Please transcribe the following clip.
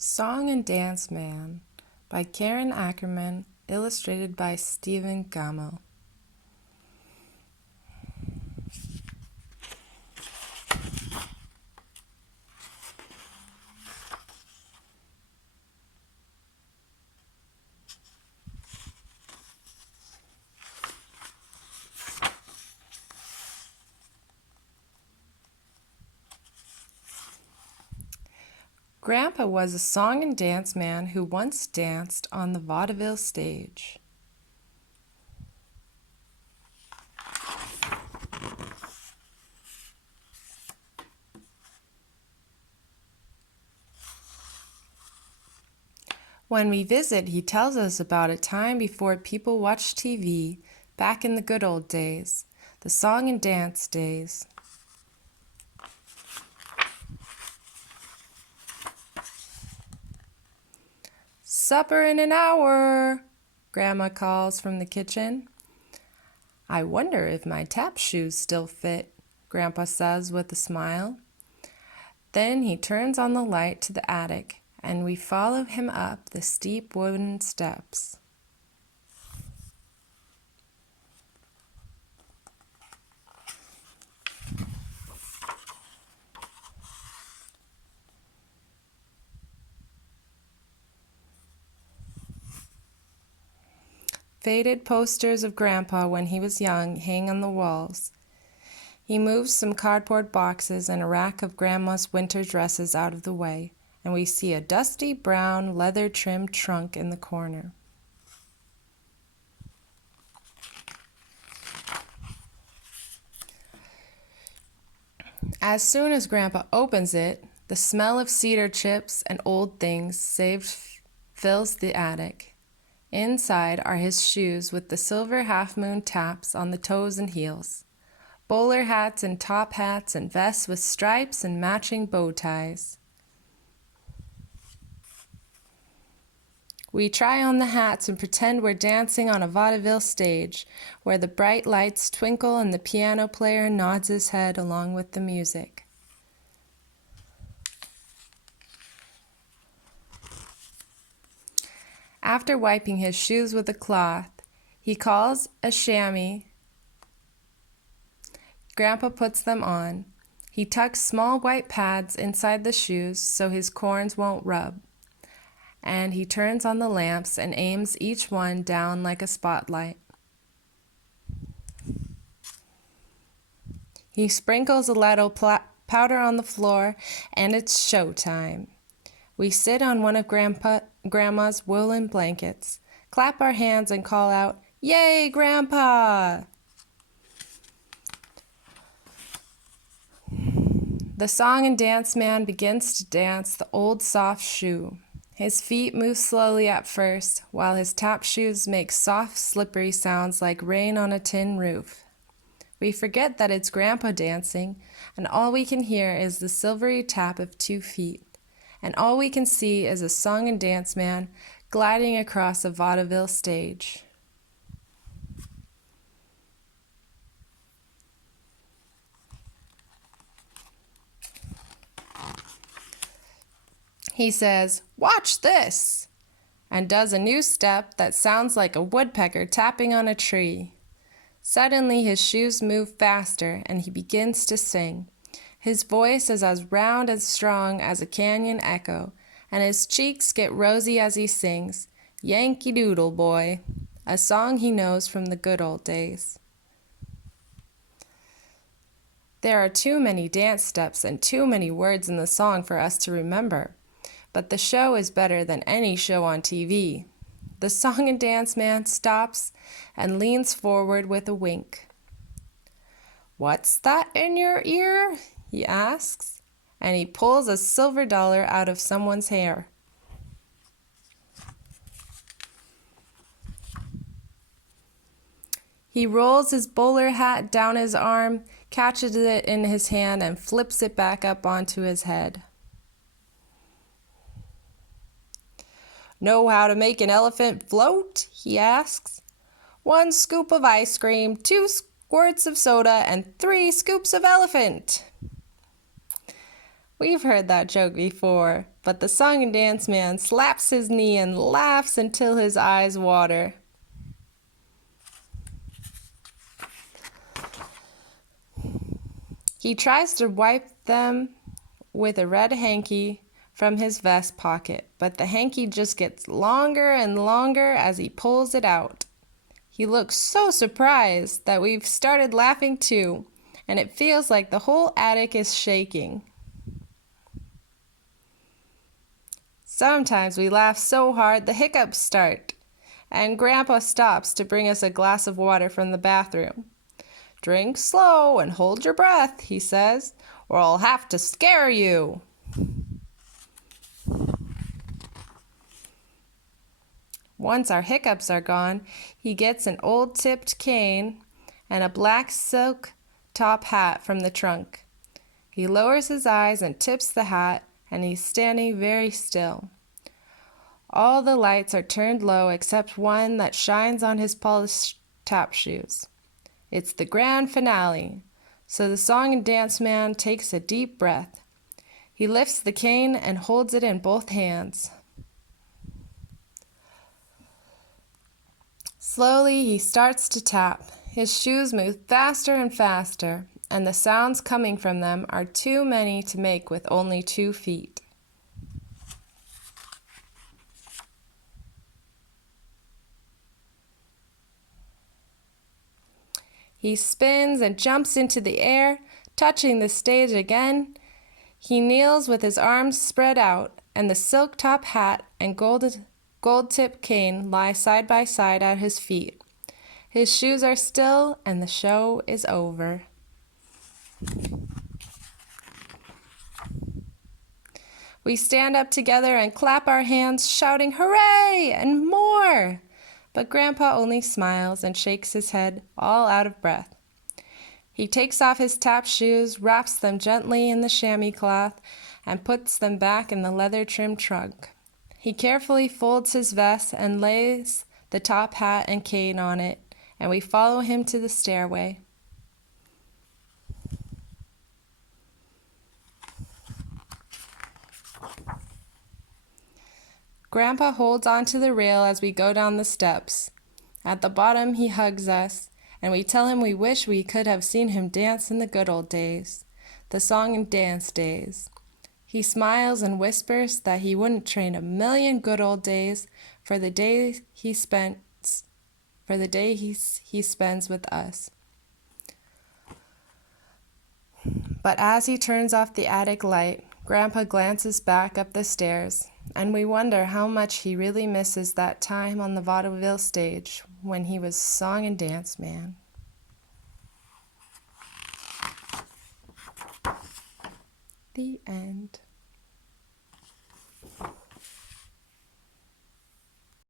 Song and Dance Man by Karen Ackerman, illustrated by Stephen Gamo. Grandpa was a song and dance man who once danced on the vaudeville stage. When we visit, he tells us about a time before people watched TV, back in the good old days, the song and dance days. "Supper in an hour," Grandma calls from the kitchen. "I wonder if my tap shoes still fit," Grandpa says with a smile. Then he turns on the light to the attic, and we follow him up the steep wooden steps. Faded posters of Grandpa when he was young hang on the walls. He moves some cardboard boxes and a rack of Grandma's winter dresses out of the way, and we see a dusty brown leather-trimmed trunk in the corner. As soon as Grandpa opens it, the smell of cedar chips and old things saved fills the attic. Inside are his shoes with the silver half-moon taps on the toes and heels, bowler hats and top hats and vests with stripes and matching bow ties. We try on the hats and pretend we're dancing on a vaudeville stage, where the bright lights twinkle and the piano player nods his head along with the music. After wiping his shoes with a cloth, he calls a chamois. Grandpa puts them on. He tucks small white pads inside the shoes so his corns won't rub. And he turns on the lamps and aims each one down like a spotlight. He sprinkles a little powder on the floor, and it's show time. We sit on one of Grandma's woolen blankets, clap our hands, and call out, "Yay, Grandpa!" The song and dance man begins to dance the old soft shoe. His feet move slowly at first, while his tap shoes make soft, slippery sounds like rain on a tin roof. We forget that it's Grandpa dancing, and all we can hear is the silvery tap of 2 feet. And all we can see is a song and dance man gliding across a vaudeville stage. He says, "Watch this," and does a new step that sounds like a woodpecker tapping on a tree. Suddenly his shoes move faster and he begins to sing. His voice is as round and strong as a canyon echo, and his cheeks get rosy as he sings, "Yankee Doodle Boy," a song he knows from the good old days. There are too many dance steps and too many words in the song for us to remember, but the show is better than any show on TV. The song and dance man stops and leans forward with a wink. "What's that in your ear?" he asks, and he pulls a silver dollar out of someone's hair. He rolls his bowler hat down his arm, catches it in his hand, and flips it back up onto his head. "Know how to make an elephant float?" he asks. "1 scoop of ice cream, 2 squirts of soda, and 3 scoops of elephant." We've heard that joke before, but the song and dance man slaps his knee and laughs until his eyes water. He tries to wipe them with a red hanky from his vest pocket, but the hanky just gets longer and longer as he pulls it out. He looks so surprised that we've started laughing too, and it feels like the whole attic is shaking. Sometimes we laugh so hard the hiccups start, and Grandpa stops to bring us a glass of water from the bathroom. "Drink slow and hold your breath," he says, "or I'll have to scare you." Once our hiccups are gone, he gets an old tipped cane and a black silk top hat from the trunk. He lowers his eyes and tips the hat, and he's standing very still. All the lights are turned low except one that shines on his polished tap shoes. It's the grand finale, so the song and dance man takes a deep breath. He lifts the cane and holds it in both hands. Slowly he starts to tap. His shoes move faster and faster, and the sounds coming from them are too many to make with only 2 feet. He spins and jumps into the air, touching the stage again. He kneels with his arms spread out, and the silk top hat and gold-tipped cane lie side by side at his feet. His shoes are still, and the show is over. We stand up together and clap our hands, shouting, "Hooray!" and more. But Grandpa only smiles and shakes his head, all out of breath. He takes off his tap shoes, wraps them gently in the chamois cloth, and puts them back in the leather-trimmed trunk. He carefully folds his vest and lays the top hat and cane on it, and we follow him to the stairway. Grandpa holds onto the rail as we go down the steps. At the bottom, he hugs us, and we tell him we wish we could have seen him dance in the good old days, the song and dance days. He smiles and whispers that he wouldn't trade a million good old days for the day he spends with us. But as he turns off the attic light, Grandpa glances back up the stairs, and we wonder how much he really misses that time on the vaudeville stage when he was song and dance man. The end.